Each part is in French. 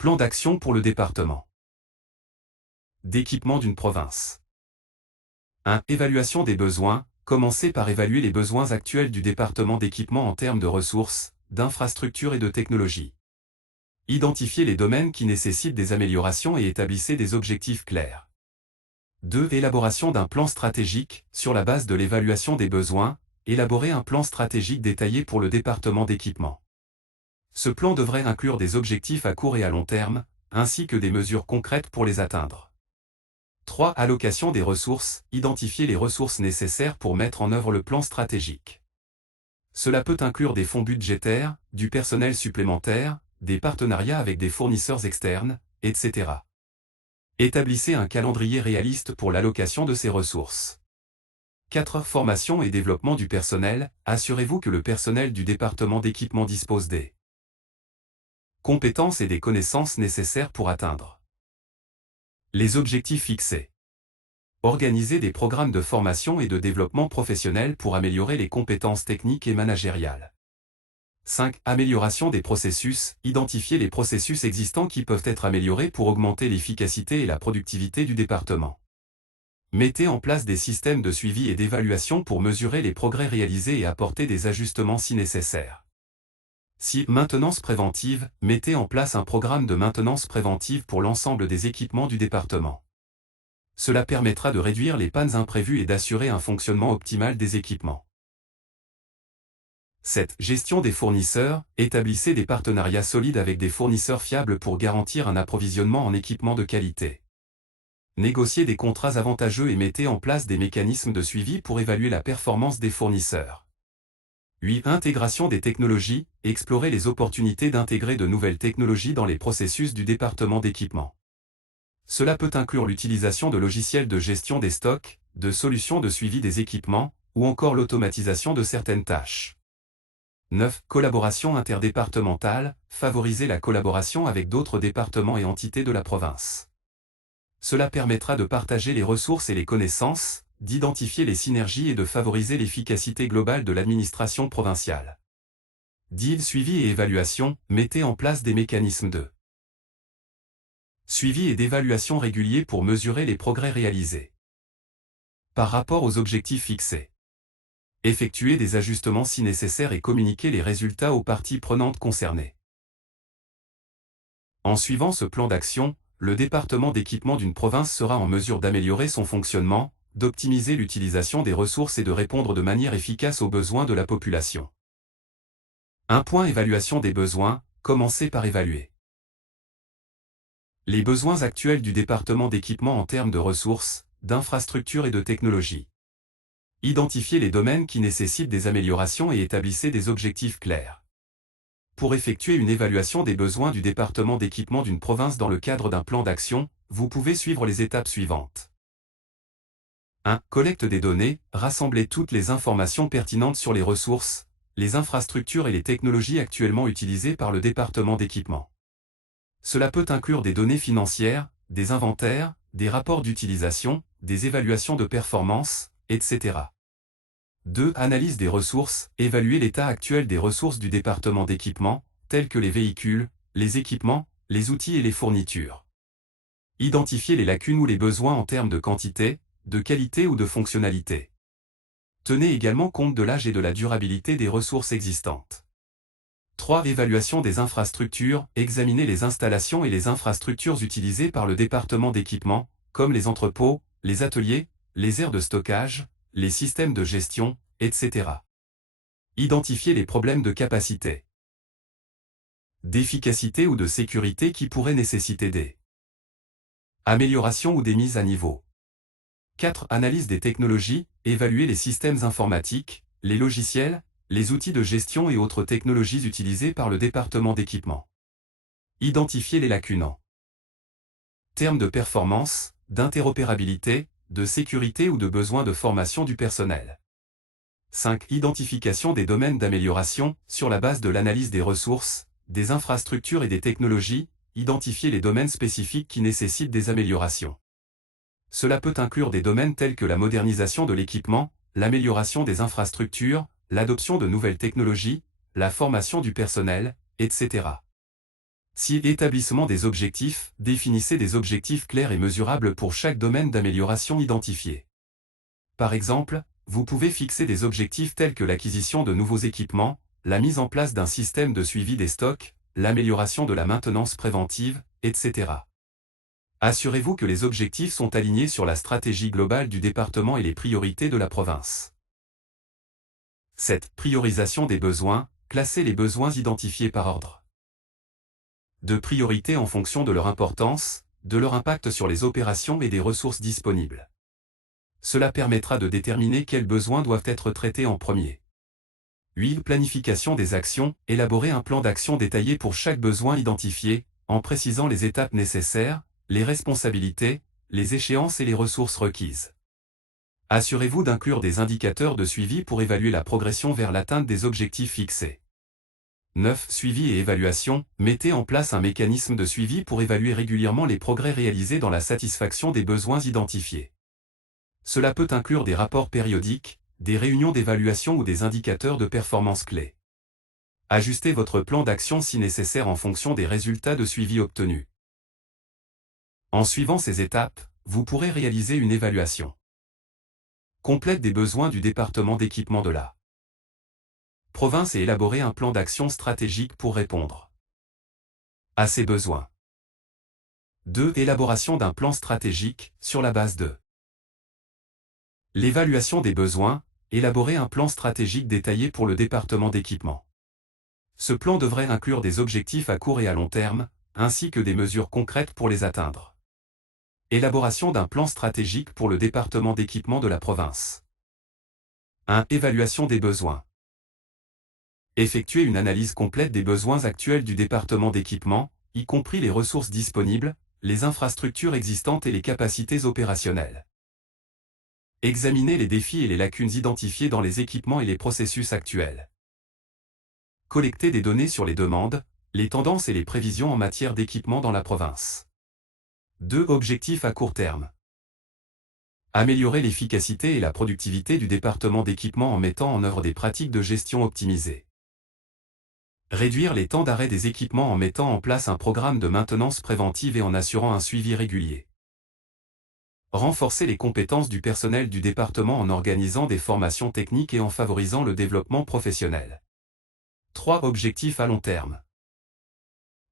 Plan d'action pour le département d'équipement d'une province. 1. Évaluation des besoins. Commencez par évaluer les besoins actuels du département d'équipement en termes de ressources, d'infrastructures et de technologies. Identifiez les domaines qui nécessitent des améliorations et établissez des objectifs clairs. 2. Élaboration d'un plan stratégique. Sur la base de l'évaluation des besoins, élaborez un plan stratégique détaillé pour le département d'équipement. Ce plan devrait inclure des objectifs à court et à long terme, ainsi que des mesures concrètes pour les atteindre. 3. Allocation des ressources. Identifiez les ressources nécessaires pour mettre en œuvre le plan stratégique. Cela peut inclure des fonds budgétaires, du personnel supplémentaire, des partenariats avec des fournisseurs externes, etc. Établissez un calendrier réaliste pour l'allocation de ces ressources. 4. Formation et développement du personnel. Assurez-vous que le personnel du département d'équipement dispose des compétences et des connaissances nécessaires pour atteindre les objectifs fixés. Organisez des programmes de formation et de développement professionnel pour améliorer les compétences techniques et managériales. 5. Amélioration des processus. Identifiez les processus existants qui peuvent être améliorés pour augmenter l'efficacité et la productivité du département. Mettez en place des systèmes de suivi et d'évaluation pour mesurer les progrès réalisés et apporter des ajustements si nécessaire. 6. Maintenance préventive. Mettez en place un programme de maintenance préventive pour l'ensemble des équipements du département. Cela permettra de réduire les pannes imprévues et d'assurer un fonctionnement optimal des équipements. 7. Gestion des fournisseurs. Établissez des partenariats solides avec des fournisseurs fiables pour garantir un approvisionnement en équipements de qualité. Négociez des contrats avantageux et mettez en place des mécanismes de suivi pour évaluer la performance des fournisseurs. 8. Intégration des technologies. Explorez les opportunités d'intégrer de nouvelles technologies dans les processus du département d'équipement. Cela peut inclure l'utilisation de logiciels de gestion des stocks, de solutions de suivi des équipements, ou encore l'automatisation de certaines tâches. 9. Collaboration interdépartementale. Favorisez la collaboration avec d'autres départements et entités de la province. Cela permettra de partager les ressources et les connaissances, d'identifier les synergies et de favoriser l'efficacité globale de l'administration provinciale. 10. Suivi et évaluation. Mettez en place des mécanismes de suivi et d'évaluation réguliers pour mesurer les progrès réalisés par rapport aux objectifs fixés. Effectuez des ajustements si nécessaire et communiquez les résultats aux parties prenantes concernées. En suivant ce plan d'action, le département d'équipement d'une province sera en mesure d'améliorer son fonctionnement, d'optimiser l'utilisation des ressources et de répondre de manière efficace aux besoins de la population. 1. Évaluation des besoins. Commencez par évaluer les besoins actuels du département d'équipement en termes de ressources, d'infrastructures et de technologies. Identifiez les domaines qui nécessitent des améliorations et établissez des objectifs clairs. Pour effectuer une évaluation des besoins du département d'équipement d'une province dans le cadre d'un plan d'action, vous pouvez suivre les étapes suivantes. 1. Collecte des données. Rassemblez toutes les informations pertinentes sur les ressources, les infrastructures et les technologies actuellement utilisées par le département d'équipement. Cela peut inclure des données financières, des inventaires, des rapports d'utilisation, des évaluations de performance, etc. 2. Analyse des ressources. Évaluer l'état actuel des ressources du département d'équipement, tels que les véhicules, les équipements, les outils et les fournitures. Identifier les lacunes ou les besoins en termes de quantité, de qualité ou de fonctionnalité. Tenez également compte de l'âge et de la durabilité des ressources existantes. 3. Évaluation des infrastructures. Examinez les installations et les infrastructures utilisées par le département d'équipement, comme les entrepôts, les ateliers, les aires de stockage, les systèmes de gestion, etc. Identifiez les problèmes de capacité, d'efficacité ou de sécurité qui pourraient nécessiter des améliorations ou des mises à niveau. 4. Analyse des technologies. Évaluer les systèmes informatiques, les logiciels, les outils de gestion et autres technologies utilisées par le département d'équipement. Identifier les lacunes en termes de performance, d'interopérabilité, de sécurité ou de besoin de formation du personnel. 5. Identification des domaines d'amélioration. Sur la base de l'analyse des ressources, des infrastructures et des technologies, identifier les domaines spécifiques qui nécessitent des améliorations. Cela peut inclure des domaines tels que la modernisation de l'équipement, l'amélioration des infrastructures, l'adoption de nouvelles technologies, la formation du personnel, etc. Si établissement des objectifs, définissez des objectifs clairs et mesurables pour chaque domaine d'amélioration identifié. Par exemple, vous pouvez fixer des objectifs tels que l'acquisition de nouveaux équipements, la mise en place d'un système de suivi des stocks, l'amélioration de la maintenance préventive, etc. Assurez-vous que les objectifs sont alignés sur la stratégie globale du département et les priorités de la province. Cette priorisation des besoins, classez les besoins identifiés par ordre de priorité en fonction de leur importance, de leur impact sur les opérations et des ressources disponibles. Cela permettra de déterminer quels besoins doivent être traités en premier. 8. Planification des actions. Élaborer un plan d'action détaillé pour chaque besoin identifié, en précisant les étapes nécessaires, les responsabilités, les échéances et les ressources requises. Assurez-vous d'inclure des indicateurs de suivi pour évaluer la progression vers l'atteinte des objectifs fixés. 9. Suivi et évaluation. Mettez en place un mécanisme de suivi pour évaluer régulièrement les progrès réalisés dans la satisfaction des besoins identifiés. Cela peut inclure des rapports périodiques, des réunions d'évaluation ou des indicateurs de performance clés. Ajustez votre plan d'action si nécessaire en fonction des résultats de suivi obtenus. En suivant ces étapes, vous pourrez réaliser une évaluation complète des besoins du département d'équipement de la province et élaborer un plan d'action stratégique pour répondre à ces besoins. 2. Élaboration d'un plan stratégique, sur la base de l'évaluation des besoins. Élaborer un plan stratégique détaillé pour le département d'équipement. Ce plan devrait inclure des objectifs à court et à long terme, ainsi que des mesures concrètes pour les atteindre. Élaboration d'un plan stratégique pour le département d'équipement de la province. 1. Évaluation des besoins. Effectuer une analyse complète des besoins actuels du département d'équipement, y compris les ressources disponibles, les infrastructures existantes et les capacités opérationnelles. Examiner les défis et les lacunes identifiées dans les équipements et les processus actuels. Collecter des données sur les demandes, les tendances et les prévisions en matière d'équipement dans la province. 2. Objectifs à court terme. Améliorer l'efficacité et la productivité du département d'équipement en mettant en œuvre des pratiques de gestion optimisées. Réduire les temps d'arrêt des équipements en mettant en place un programme de maintenance préventive et en assurant un suivi régulier. Renforcer les compétences du personnel du département en organisant des formations techniques et en favorisant le développement professionnel. 3. Objectifs à long terme.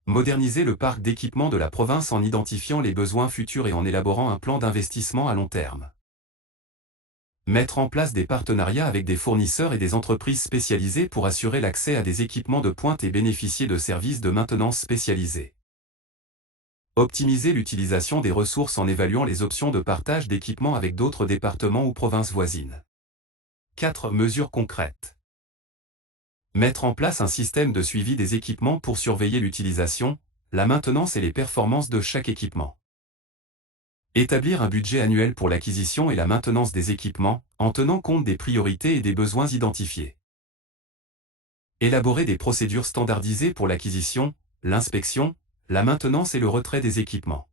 Moderniser le parc d'équipement de la province en identifiant les besoins futurs et en élaborant un plan d'investissement à long terme. Mettre en place des partenariats avec des fournisseurs et des entreprises spécialisées pour assurer l'accès à des équipements de pointe et bénéficier de services de maintenance spécialisés. Optimiser l'utilisation des ressources en évaluant les options de partage d'équipements avec d'autres départements ou provinces voisines. 4. Mesures concrètes. Mettre en place un système de suivi des équipements pour surveiller l'utilisation, la maintenance et les performances de chaque équipement. Établir un budget annuel pour l'acquisition et la maintenance des équipements, en tenant compte des priorités et des besoins identifiés. Élaborer des procédures standardisées pour l'acquisition, l'inspection, la maintenance et le retrait des équipements.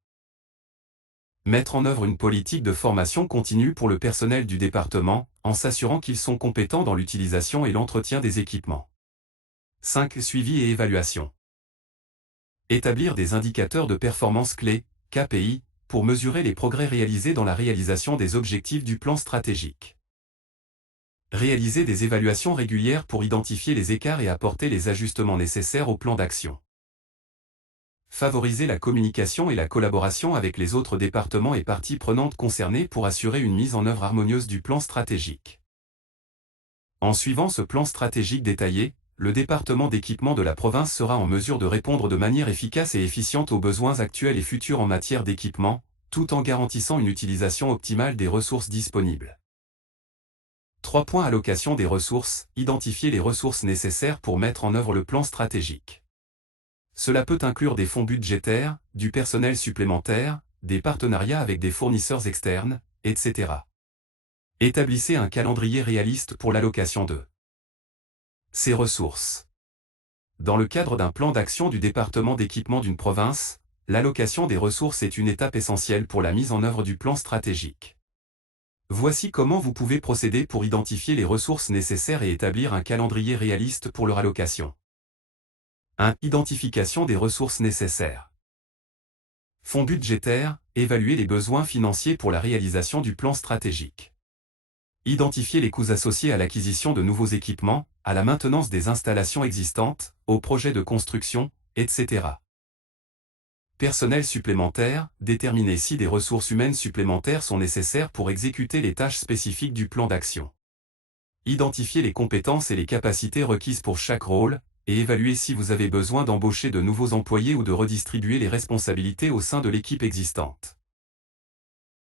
Mettre en œuvre une politique de formation continue pour le personnel du département, en s'assurant qu'ils sont compétents dans l'utilisation et l'entretien des équipements. 5. Suivi et évaluation. Établir des indicateurs de performance clés, KPI, pour mesurer les progrès réalisés dans la réalisation des objectifs du plan stratégique. Réaliser des évaluations régulières pour identifier les écarts et apporter les ajustements nécessaires au plan d'action. Favoriser la communication et la collaboration avec les autres départements et parties prenantes concernées pour assurer une mise en œuvre harmonieuse du plan stratégique. En suivant ce plan stratégique détaillé, le département d'équipement de la province sera en mesure de répondre de manière efficace et efficiente aux besoins actuels et futurs en matière d'équipement, tout en garantissant une utilisation optimale des ressources disponibles. 3. Allocation des ressources. Identifier les ressources nécessaires pour mettre en œuvre le plan stratégique. Cela peut inclure des fonds budgétaires, du personnel supplémentaire, des partenariats avec des fournisseurs externes, etc. Établissez un calendrier réaliste pour l'allocation de ces ressources. Dans le cadre d'un plan d'action du département d'équipement d'une province, l'allocation des ressources est une étape essentielle pour la mise en œuvre du plan stratégique. Voici comment vous pouvez procéder pour identifier les ressources nécessaires et établir un calendrier réaliste pour leur allocation. 1. Identification des ressources nécessaires. Fonds budgétaire, évaluer les besoins financiers pour la réalisation du plan stratégique. Identifier les coûts associés à l'acquisition de nouveaux équipements, à la maintenance des installations existantes, aux projets de construction, etc. Personnel supplémentaire, déterminer si des ressources humaines supplémentaires sont nécessaires pour exécuter les tâches spécifiques du plan d'action. Identifier les compétences et les capacités requises pour chaque rôle, et évaluer si vous avez besoin d'embaucher de nouveaux employés ou de redistribuer les responsabilités au sein de l'équipe existante.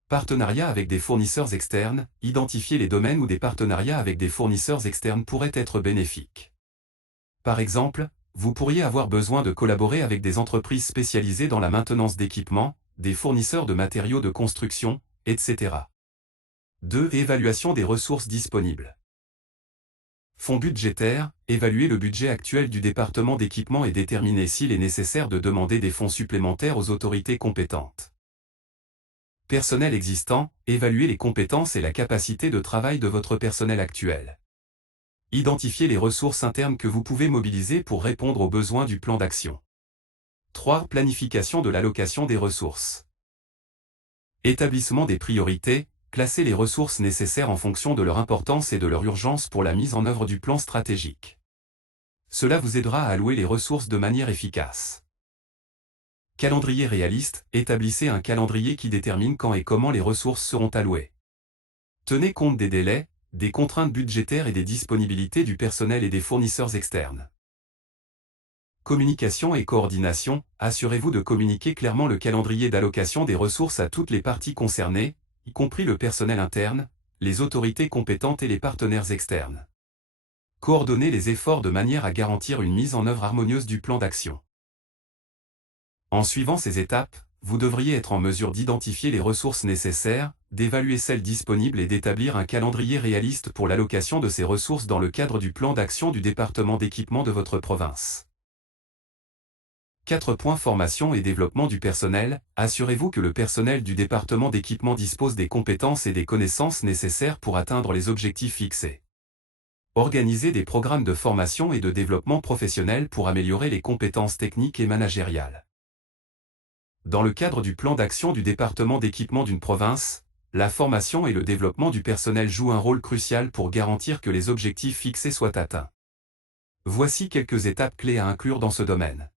Partenariat avec des fournisseurs externes, identifier les domaines où des partenariats avec des fournisseurs externes pourraient être bénéfiques. Par exemple, vous pourriez avoir besoin de collaborer avec des entreprises spécialisées dans la maintenance d'équipements, des fournisseurs de matériaux de construction, etc. 2. Évaluation des ressources disponibles. Fonds budgétaire, évaluer le budget actuel du département d'équipement et déterminer s'il est nécessaire de demander des fonds supplémentaires aux autorités compétentes. Personnel existant, évaluer les compétences et la capacité de travail de votre personnel actuel. Identifier les ressources internes que vous pouvez mobiliser pour répondre aux besoins du plan d'action. 3. Planification de l'allocation des ressources. Établissement des priorités, classer les ressources nécessaires en fonction de leur importance et de leur urgence pour la mise en œuvre du plan stratégique. Cela vous aidera à allouer les ressources de manière efficace. Calendrier réaliste, établissez un calendrier qui détermine quand et comment les ressources seront allouées. Tenez compte des délais, des contraintes budgétaires et des disponibilités du personnel et des fournisseurs externes. Communication et coordination, assurez-vous de communiquer clairement le calendrier d'allocation des ressources à toutes les parties concernées, y compris le personnel interne, les autorités compétentes et les partenaires externes. Coordonnez les efforts de manière à garantir une mise en œuvre harmonieuse du plan d'action. En suivant ces étapes, vous devriez être en mesure d'identifier les ressources nécessaires, d'évaluer celles disponibles et d'établir un calendrier réaliste pour l'allocation de ces ressources dans le cadre du plan d'action du département d'équipement de votre province. 4. Formation et développement du personnel, assurez-vous que le personnel du département d'équipement dispose des compétences et des connaissances nécessaires pour atteindre les objectifs fixés. Organisez des programmes de formation et de développement professionnel pour améliorer les compétences techniques et managériales. Dans le cadre du plan d'action du département d'équipement d'une province, la formation et le développement du personnel jouent un rôle crucial pour garantir que les objectifs fixés soient atteints. Voici quelques étapes clés à inclure dans ce domaine.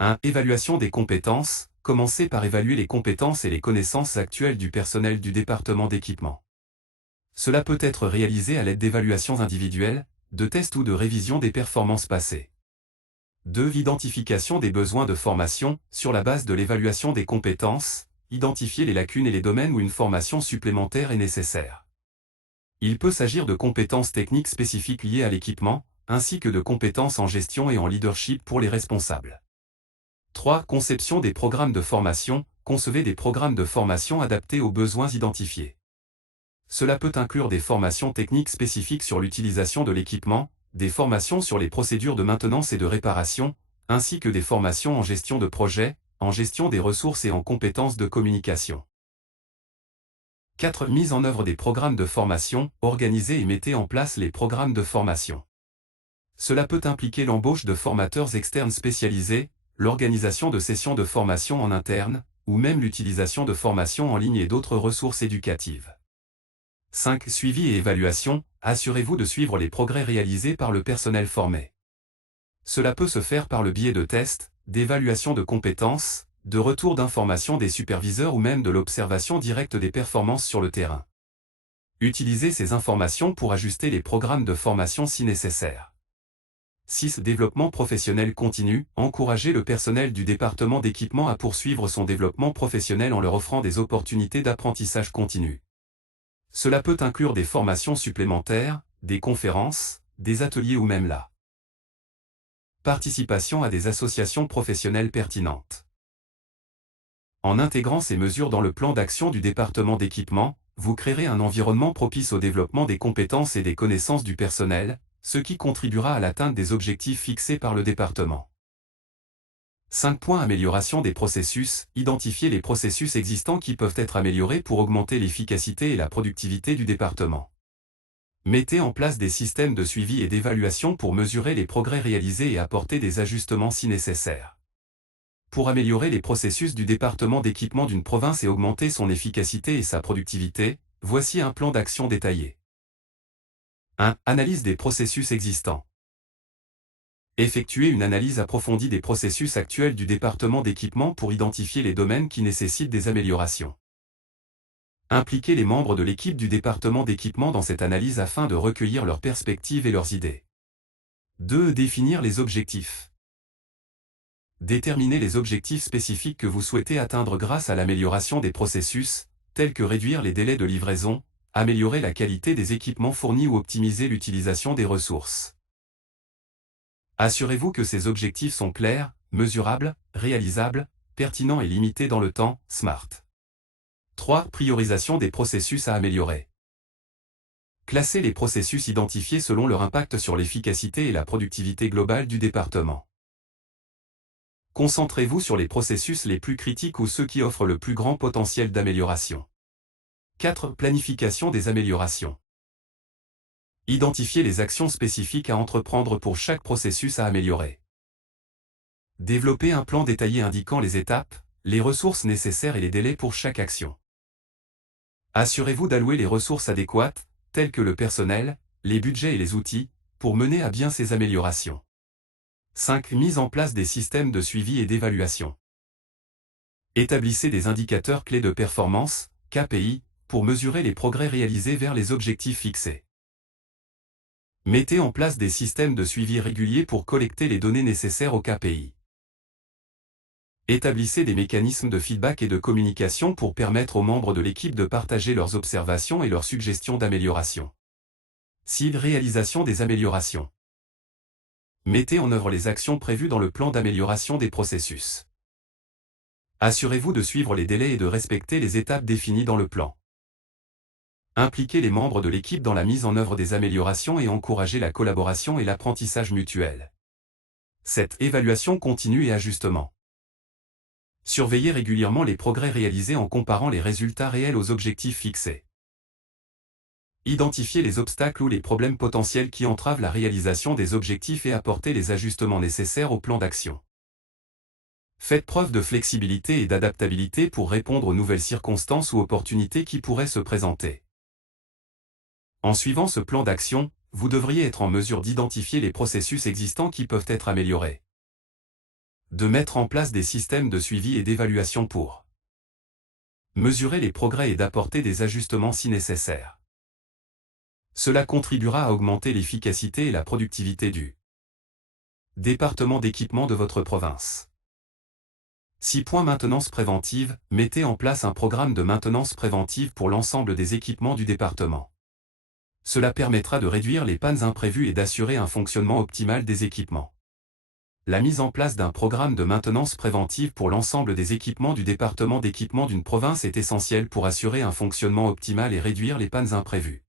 1. Évaluation des compétences. Commencez par évaluer les compétences et les connaissances actuelles du personnel du département d'équipement. Cela peut être réalisé à l'aide d'évaluations individuelles, de tests ou de révision des performances passées. 2. Identification des besoins de formation. Sur la base de l'évaluation des compétences, identifiez les lacunes et les domaines où une formation supplémentaire est nécessaire. Il peut s'agir de compétences techniques spécifiques liées à l'équipement, ainsi que de compétences en gestion et en leadership pour les responsables. 3. Conception des programmes de formation. Concevez des programmes de formation adaptés aux besoins identifiés. Cela peut inclure des formations techniques spécifiques sur l'utilisation de l'équipement, des formations sur les procédures de maintenance et de réparation, ainsi que des formations en gestion de projet, en gestion des ressources et en compétences de communication. 4. Mise en œuvre des programmes de formation. Organisez et mettez en place les programmes de formation. Cela peut impliquer l'embauche de formateurs externes spécialisés, l'organisation de sessions de formation en interne, ou même l'utilisation de formations en ligne et d'autres ressources éducatives. 5. Suivi et évaluation. Assurez-vous de suivre les progrès réalisés par le personnel formé. Cela peut se faire par le biais de tests, d'évaluation de compétences, de retours d'informations des superviseurs ou même de l'observation directe des performances sur le terrain. Utilisez ces informations pour ajuster les programmes de formation si nécessaire. 6. Développement professionnel continu. Encouragez le personnel du département d'équipement à poursuivre son développement professionnel en leur offrant des opportunités d'apprentissage continu. Cela peut inclure des formations supplémentaires, des conférences, des ateliers ou même la participation à des associations professionnelles pertinentes. En intégrant ces mesures dans le plan d'action du département d'équipement, vous créerez un environnement propice au développement des compétences et des connaissances du personnel, ce qui contribuera à l'atteinte des objectifs fixés par le département. 5. Amélioration des processus. Identifiez les processus existants qui peuvent être améliorés pour augmenter l'efficacité et la productivité du département. Mettez en place des systèmes de suivi et d'évaluation pour mesurer les progrès réalisés et apporter des ajustements si nécessaire. Pour améliorer les processus du département d'équipement d'une province et augmenter son efficacité et sa productivité, voici un plan d'action détaillé. 1. Analyse des processus existants. Effectuer une analyse approfondie des processus actuels du département d'équipement pour identifier les domaines qui nécessitent des améliorations. Impliquer les membres de l'équipe du département d'équipement dans cette analyse afin de recueillir leurs perspectives et leurs idées. 2. Définir les objectifs. Déterminer les objectifs spécifiques que vous souhaitez atteindre grâce à l'amélioration des processus, tels que réduire les délais de livraison, améliorer la qualité des équipements fournis ou optimiser l'utilisation des ressources. Assurez-vous que ces objectifs sont clairs, mesurables, réalisables, pertinents et limités dans le temps, SMART. 3. Priorisation des processus à améliorer. Classez les processus identifiés selon leur impact sur l'efficacité et la productivité globale du département. Concentrez-vous sur les processus les plus critiques ou ceux qui offrent le plus grand potentiel d'amélioration. 4. Planification des améliorations. Identifiez les actions spécifiques à entreprendre pour chaque processus à améliorer. Développez un plan détaillé indiquant les étapes, les ressources nécessaires et les délais pour chaque action. Assurez-vous d'allouer les ressources adéquates, telles que le personnel, les budgets et les outils, pour mener à bien ces améliorations. 5. Mise en place des systèmes de suivi et d'évaluation. Établissez des indicateurs clés de performance, KPI, pour mesurer les progrès réalisés vers les objectifs fixés. Mettez en place des systèmes de suivi réguliers pour collecter les données nécessaires aux KPI. Établissez des mécanismes de feedback et de communication pour permettre aux membres de l'équipe de partager leurs observations et leurs suggestions d'amélioration. 6. Réalisation des améliorations. Mettez en œuvre les actions prévues dans le plan d'amélioration des processus. Assurez-vous de suivre les délais et de respecter les étapes définies dans le plan. Impliquez les membres de l'équipe dans la mise en œuvre des améliorations et encouragez la collaboration et l'apprentissage mutuel. 7. Évaluation continue et ajustement. Surveillez régulièrement les progrès réalisés en comparant les résultats réels aux objectifs fixés. Identifiez les obstacles ou les problèmes potentiels qui entravent la réalisation des objectifs et apportez les ajustements nécessaires au plan d'action. Faites preuve de flexibilité et d'adaptabilité pour répondre aux nouvelles circonstances ou opportunités qui pourraient se présenter. En suivant ce plan d'action, vous devriez être en mesure d'identifier les processus existants qui peuvent être améliorés. De mettre en place des systèmes de suivi et d'évaluation pour mesurer les progrès et d'apporter des ajustements si nécessaire. Cela contribuera à augmenter l'efficacité et la productivité du département d'équipement de votre province. 6. Maintenance préventive. Mettez en place un programme de maintenance préventive pour l'ensemble des équipements du département. Cela permettra de réduire les pannes imprévues et d'assurer un fonctionnement optimal des équipements. La mise en place d'un programme de maintenance préventive pour l'ensemble des équipements du département d'équipement d'une province est essentielle pour assurer un fonctionnement optimal et réduire les pannes imprévues.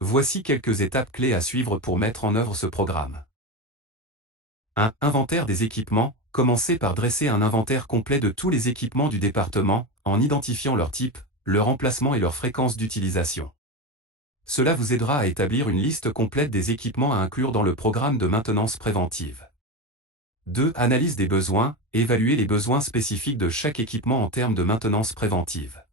Voici quelques étapes clés à suivre pour mettre en œuvre ce programme. 1. Inventaire des équipements. Commencez par dresser un inventaire complet de tous les équipements du département, en identifiant leur type, leur emplacement et leur fréquence d'utilisation. Cela vous aidera à établir une liste complète des équipements à inclure dans le programme de maintenance préventive. 2. Analyse des besoins. Évaluez les besoins spécifiques de chaque équipement en termes de maintenance préventive.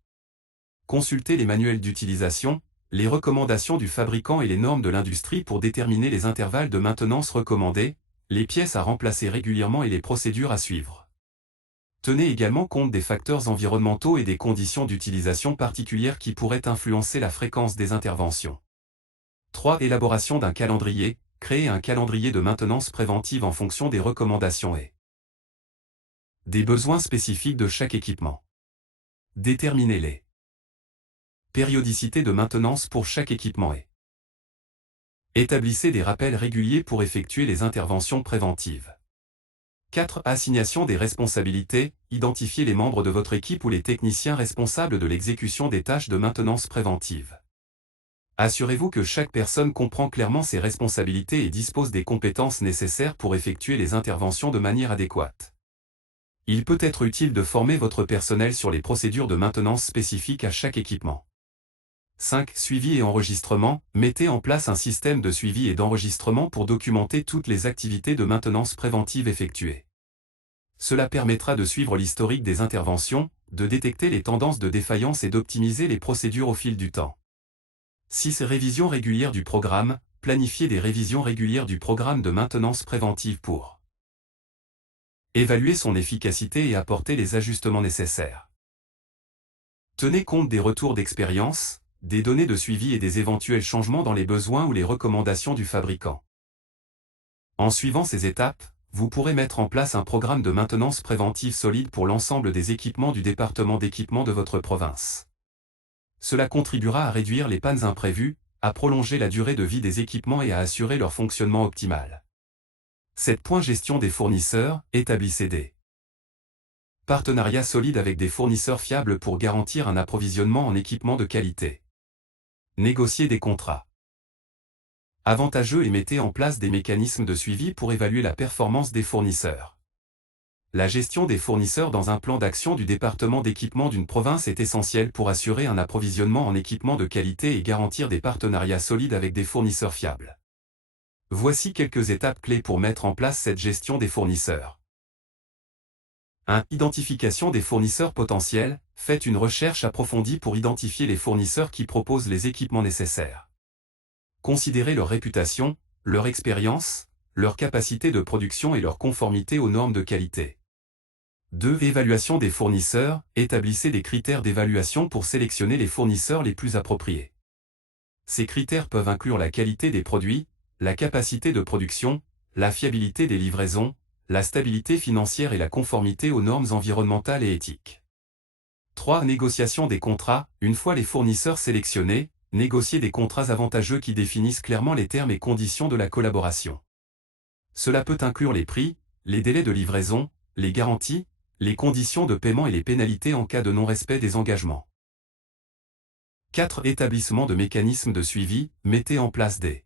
Consultez les manuels d'utilisation, les recommandations du fabricant et les normes de l'industrie pour déterminer les intervalles de maintenance recommandés, les pièces à remplacer régulièrement et les procédures à suivre. Tenez également compte des facteurs environnementaux et des conditions d'utilisation particulières qui pourraient influencer la fréquence des interventions. 3. Élaboration d'un calendrier. Créez un calendrier de maintenance préventive en fonction des recommandations et des besoins spécifiques de chaque équipement. Déterminez-les. Périodicité de maintenance pour chaque équipement et établissez des rappels réguliers pour effectuer les interventions préventives. 4. Assignation des responsabilités. Identifiez les membres de votre équipe ou les techniciens responsables de l'exécution des tâches de maintenance préventive. Assurez-vous que chaque personne comprend clairement ses responsabilités et dispose des compétences nécessaires pour effectuer les interventions de manière adéquate. Il peut être utile de former votre personnel sur les procédures de maintenance spécifiques à chaque équipement. 5. Suivi et enregistrement. Mettez en place un système de suivi et d'enregistrement pour documenter toutes les activités de maintenance préventive effectuées. Cela permettra de suivre l'historique des interventions, de détecter les tendances de défaillance et d'optimiser les procédures au fil du temps. 6. Révision régulière du programme. Planifiez des révisions régulières du programme de maintenance préventive pour évaluer son efficacité et apporter les ajustements nécessaires. Tenez compte des retours d'expérience, des données de suivi et des éventuels changements dans les besoins ou les recommandations du fabricant. En suivant ces étapes, vous pourrez mettre en place un programme de maintenance préventive solide pour l'ensemble des équipements du département d'équipement de votre province. Cela contribuera à réduire les pannes imprévues, à prolonger la durée de vie des équipements et à assurer leur fonctionnement optimal. 7. Gestion des fournisseurs. Établissez des partenariats solides avec des fournisseurs fiables pour garantir un approvisionnement en équipements de qualité. Négociez des contrats avantageux et mettez en place des mécanismes de suivi pour évaluer la performance des fournisseurs. La gestion des fournisseurs dans un plan d'action du département d'équipement d'une province est essentielle pour assurer un approvisionnement en équipements de qualité et garantir des partenariats solides avec des fournisseurs fiables. Voici quelques étapes clés pour mettre en place cette gestion des fournisseurs. 1. Identification des fournisseurs potentiels. Faites une recherche approfondie pour identifier les fournisseurs qui proposent les équipements nécessaires. Considérez leur réputation, leur expérience, leur capacité de production et leur conformité aux normes de qualité. 2. Évaluation des fournisseurs. Établissez des critères d'évaluation pour sélectionner les fournisseurs les plus appropriés. Ces critères peuvent inclure la qualité des produits, la capacité de production, la fiabilité des livraisons, la stabilité financière et la conformité aux normes environnementales et éthiques. 3. Négociation des contrats. Une fois les fournisseurs sélectionnés, négociez des contrats avantageux qui définissent clairement les termes et conditions de la collaboration. Cela peut inclure les prix, les délais de livraison, les garanties, les conditions de paiement et les pénalités en cas de non-respect des engagements. 4. Établissement de mécanismes de suivi. Mettez en place des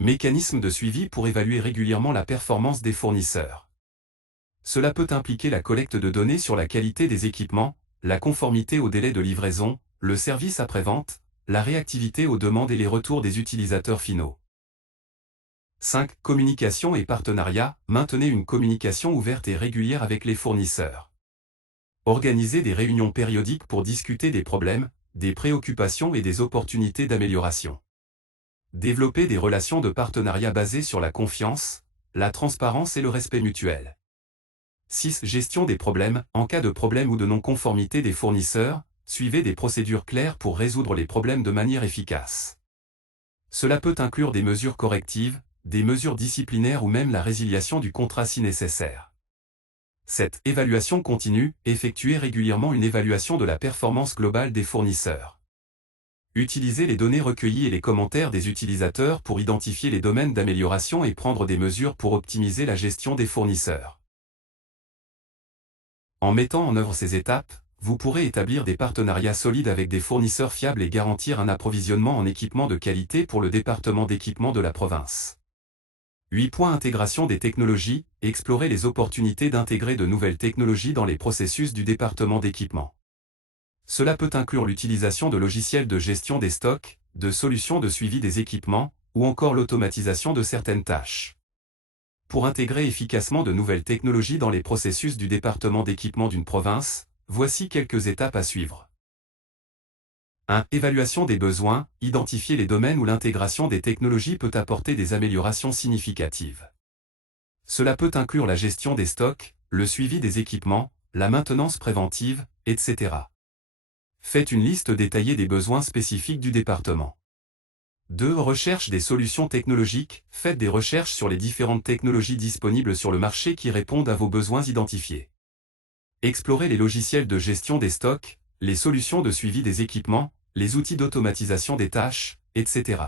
mécanismes de suivi pour évaluer régulièrement la performance des fournisseurs. Cela peut impliquer la collecte de données sur la qualité des équipements, la conformité aux délais de livraison, le service après-vente, la réactivité aux demandes et les retours des utilisateurs finaux. 5. Communication et partenariat. Maintenez une communication ouverte et régulière avec les fournisseurs. Organisez des réunions périodiques pour discuter des problèmes, des préoccupations et des opportunités d'amélioration. Développez des relations de partenariat basées sur la confiance, la transparence et le respect mutuel. 6. Gestion des problèmes. En cas de problème ou de non-conformité des fournisseurs, suivez des procédures claires pour résoudre les problèmes de manière efficace. Cela peut inclure des mesures correctives, des mesures disciplinaires ou même la résiliation du contrat si nécessaire. 7. Évaluation continue. Effectuez régulièrement une évaluation de la performance globale des fournisseurs. Utilisez les données recueillies et les commentaires des utilisateurs pour identifier les domaines d'amélioration et prendre des mesures pour optimiser la gestion des fournisseurs. En mettant en œuvre ces étapes, vous pourrez établir des partenariats solides avec des fournisseurs fiables et garantir un approvisionnement en équipements de qualité pour le département d'équipement de la province. 8. Intégration des technologies. Explorez les opportunités d'intégrer de nouvelles technologies dans les processus du département d'équipement. Cela peut inclure l'utilisation de logiciels de gestion des stocks, de solutions de suivi des équipements, ou encore l'automatisation de certaines tâches. Pour intégrer efficacement de nouvelles technologies dans les processus du département d'équipement d'une province, voici quelques étapes à suivre. 1. Évaluation des besoins. Identifier les domaines où l'intégration des technologies peut apporter des améliorations significatives. Cela peut inclure la gestion des stocks, le suivi des équipements, la maintenance préventive, etc. Faites une liste détaillée des besoins spécifiques du département. 2. Recherche des solutions technologiques. Faites des recherches sur les différentes technologies disponibles sur le marché qui répondent à vos besoins identifiés. Explorez les logiciels de gestion des stocks, les solutions de suivi des équipements, les outils d'automatisation des tâches, etc.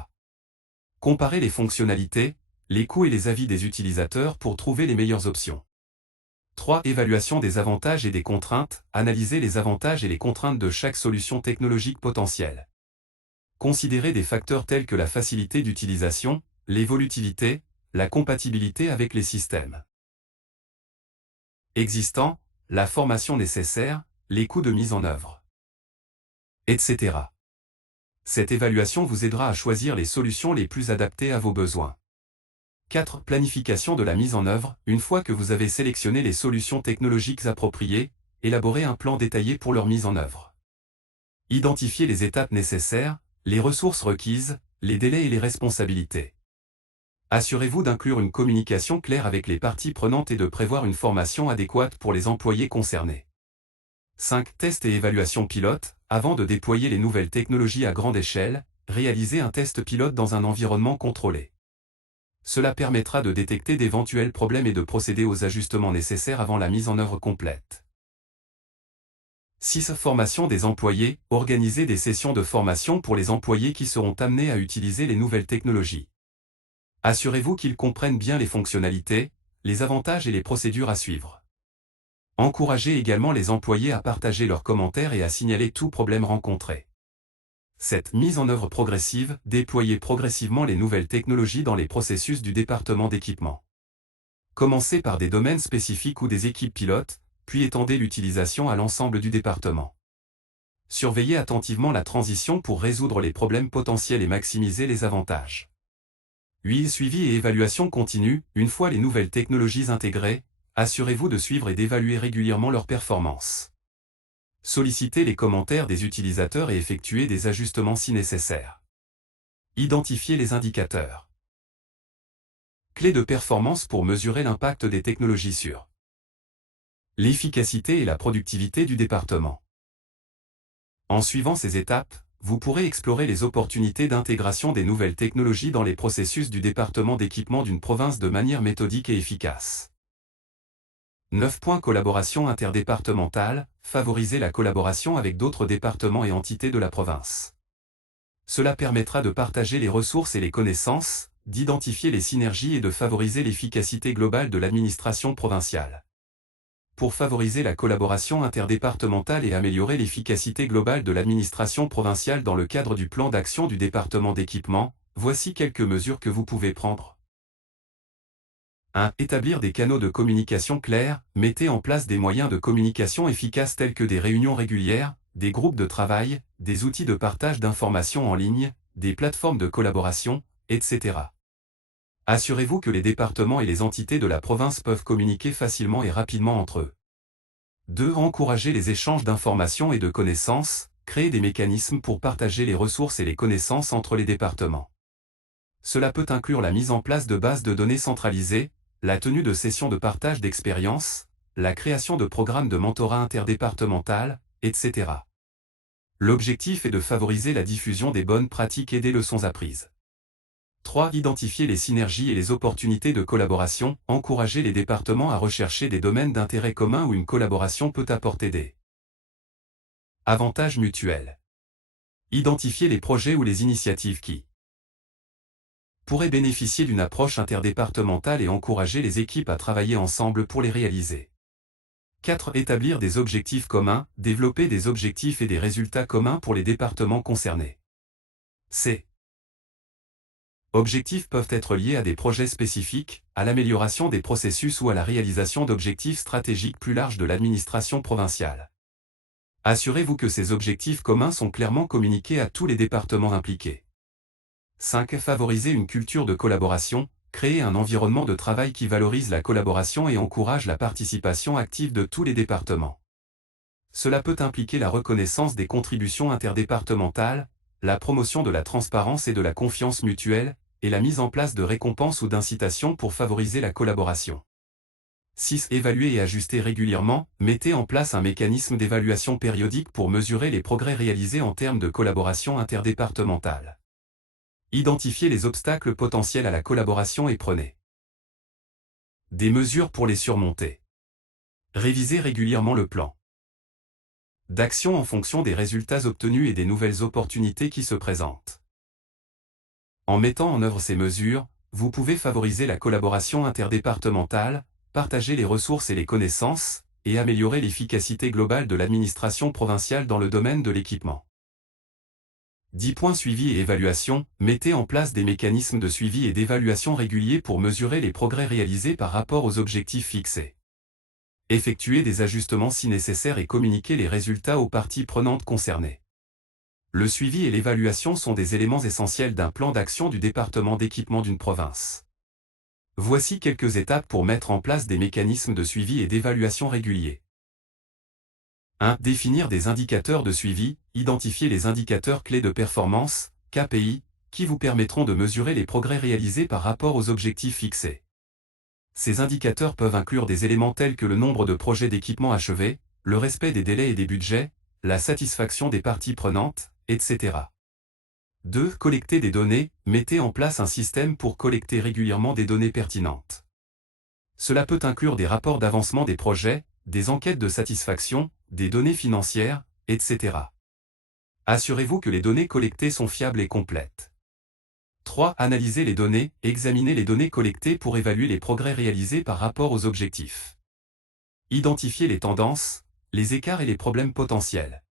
Comparez les fonctionnalités, les coûts et les avis des utilisateurs pour trouver les meilleures options. 3. Évaluation des avantages et des contraintes. Analysez les avantages et les contraintes de chaque solution technologique potentielle. Considérez des facteurs tels que la facilité d'utilisation, l'évolutivité, la compatibilité avec les systèmes existants, la formation nécessaire, les coûts de mise en œuvre, etc. Cette évaluation vous aidera à choisir les solutions les plus adaptées à vos besoins. 4. Planification de la mise en œuvre. Une fois que vous avez sélectionné les solutions technologiques appropriées, élaborez un plan détaillé pour leur mise en œuvre. Identifiez les étapes nécessaires, les ressources requises, les délais et les responsabilités. Assurez-vous d'inclure une communication claire avec les parties prenantes et de prévoir une formation adéquate pour les employés concernés. 5. Test et évaluation pilote. Avant de déployer les nouvelles technologies à grande échelle, réalisez un test pilote dans un environnement contrôlé. Cela permettra de détecter d'éventuels problèmes et de procéder aux ajustements nécessaires avant la mise en œuvre complète. 6. Formation des employés. Organisez des sessions de formation pour les employés qui seront amenés à utiliser les nouvelles technologies. Assurez-vous qu'ils comprennent bien les fonctionnalités, les avantages et les procédures à suivre. Encouragez également les employés à partager leurs commentaires et à signaler tout problème rencontré. Cette mise en œuvre progressive, déployez progressivement les nouvelles technologies dans les processus du département d'équipement. Commencez par des domaines spécifiques ou des équipes pilotes, puis étendez l'utilisation à l'ensemble du département. Surveillez attentivement la transition pour résoudre les problèmes potentiels et maximiser les avantages. 8. Suivi et évaluation continue. Une fois les nouvelles technologies intégrées, assurez-vous de suivre et d'évaluer régulièrement leur performance. Sollicitez les commentaires des utilisateurs et effectuez des ajustements si nécessaire. Identifiez les indicateurs. Clés de performance pour mesurer l'impact des technologies sur l'efficacité et la productivité du département. En suivant ces étapes, vous pourrez explorer les opportunités d'intégration des nouvelles technologies dans les processus du département d'équipement d'une province de manière méthodique et efficace. 9. Collaboration interdépartementale. Favoriser la collaboration avec d'autres départements et entités de la province. Cela permettra de partager les ressources et les connaissances, d'identifier les synergies et de favoriser l'efficacité globale de l'administration provinciale. Pour favoriser la collaboration interdépartementale et améliorer l'efficacité globale de l'administration provinciale dans le cadre du plan d'action du département d'équipement, voici quelques mesures que vous pouvez prendre. 1. Établir des canaux de communication clairs. Mettez en place des moyens de communication efficaces tels que des réunions régulières, des groupes de travail, des outils de partage d'informations en ligne, des plateformes de collaboration, etc. Assurez-vous que les départements et les entités de la province peuvent communiquer facilement et rapidement entre eux. 2. Encourager les échanges d'informations et de connaissances. Créer des mécanismes pour partager les ressources et les connaissances entre les départements. Cela peut inclure la mise en place de bases de données centralisées, la tenue de sessions de partage d'expériences, la création de programmes de mentorat interdépartemental, etc. L'objectif est de favoriser la diffusion des bonnes pratiques et des leçons apprises. 3. Identifier les synergies et les opportunités de collaboration. Encourager les départements à rechercher des domaines d'intérêt commun où une collaboration peut apporter des avantages mutuels. Identifier les projets ou les initiatives qui pourraient bénéficier d'une approche interdépartementale et encourager les équipes à travailler ensemble pour les réaliser. 4. Établir des objectifs communs. Développer des objectifs et des résultats communs pour les départements concernés. Ces objectifs peuvent être liés à des projets spécifiques, à l'amélioration des processus ou à la réalisation d'objectifs stratégiques plus larges de l'administration provinciale. Assurez-vous que ces objectifs communs sont clairement communiqués à tous les départements impliqués. 5. Favoriser une culture de collaboration. Créer un environnement de travail qui valorise la collaboration et encourage la participation active de tous les départements. Cela peut impliquer la reconnaissance des contributions interdépartementales, la promotion de la transparence et de la confiance mutuelle, et la mise en place de récompenses ou d'incitations pour favoriser la collaboration. 6. Évaluer et ajuster régulièrement. Mettez en place un mécanisme d'évaluation périodique pour mesurer les progrès réalisés en termes de collaboration interdépartementale. Identifiez les obstacles potentiels à la collaboration et prenez des mesures pour les surmonter. Révisez régulièrement le plan d'action en fonction des résultats obtenus et des nouvelles opportunités qui se présentent. En mettant en œuvre ces mesures, vous pouvez favoriser la collaboration interdépartementale, partager les ressources et les connaissances, et améliorer l'efficacité globale de l'administration provinciale dans le domaine de l'équipement. 10. Suivi et évaluation. Mettez en place des mécanismes de suivi et d'évaluation réguliers pour mesurer les progrès réalisés par rapport aux objectifs fixés. Effectuez des ajustements si nécessaire et communiquez les résultats aux parties prenantes concernées. Le suivi et l'évaluation sont des éléments essentiels d'un plan d'action du département d'équipement d'une province. Voici quelques étapes pour mettre en place des mécanismes de suivi et d'évaluation réguliers. 1. Définir des indicateurs de suivi, identifier les indicateurs clés de performance, KPI, qui vous permettront de mesurer les progrès réalisés par rapport aux objectifs fixés. Ces indicateurs peuvent inclure des éléments tels que le nombre de projets d'équipement achevés, le respect des délais et des budgets, la satisfaction des parties prenantes, etc. 2. Collecter des données, mettez en place un système pour collecter régulièrement des données pertinentes. Cela peut inclure des rapports d'avancement des projets, des enquêtes de satisfaction, des données financières, etc. Assurez-vous que les données collectées sont fiables et complètes. 3. Analysez les données, examinez les données collectées pour évaluer les progrès réalisés par rapport aux objectifs. Identifiez les tendances, les écarts et les problèmes potentiels.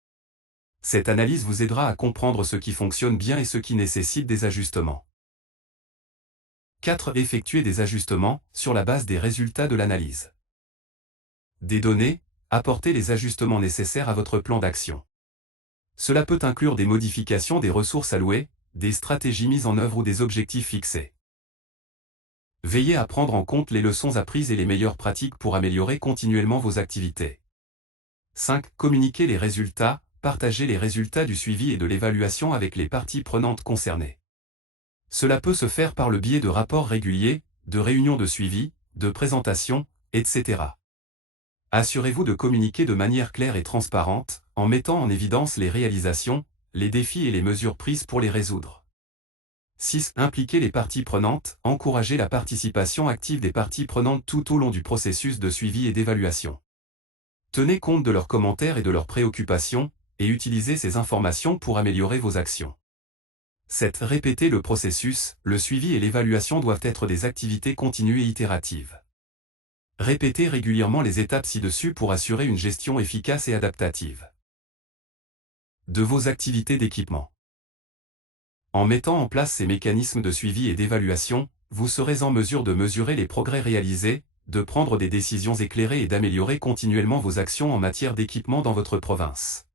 Cette analyse vous aidera à comprendre ce qui fonctionne bien et ce qui nécessite des ajustements. 4. Effectuez des ajustements sur la base des résultats de l'analyse. Des données, apportez les ajustements nécessaires à votre plan d'action. Cela peut inclure des modifications des ressources allouées, des stratégies mises en œuvre ou des objectifs fixés. Veillez à prendre en compte les leçons apprises et les meilleures pratiques pour améliorer continuellement vos activités. 5. Communiquez les résultats, partagez les résultats du suivi et de l'évaluation avec les parties prenantes concernées. Cela peut se faire par le biais de rapports réguliers, de réunions de suivi, de présentations, etc. Assurez-vous de communiquer de manière claire et transparente, en mettant en évidence les réalisations, les défis et les mesures prises pour les résoudre. 6. Impliquez les parties prenantes, encouragez la participation active des parties prenantes tout au long du processus de suivi et d'évaluation. Tenez compte de leurs commentaires et de leurs préoccupations, et utilisez ces informations pour améliorer vos actions. 7. Répétez le processus, le suivi et l'évaluation doivent être des activités continues et itératives. Répétez régulièrement les étapes ci-dessus pour assurer une gestion efficace et adaptative de vos activités d'équipement. En mettant en place ces mécanismes de suivi et d'évaluation, vous serez en mesure de mesurer les progrès réalisés, de prendre des décisions éclairées et d'améliorer continuellement vos actions en matière d'équipement dans votre province.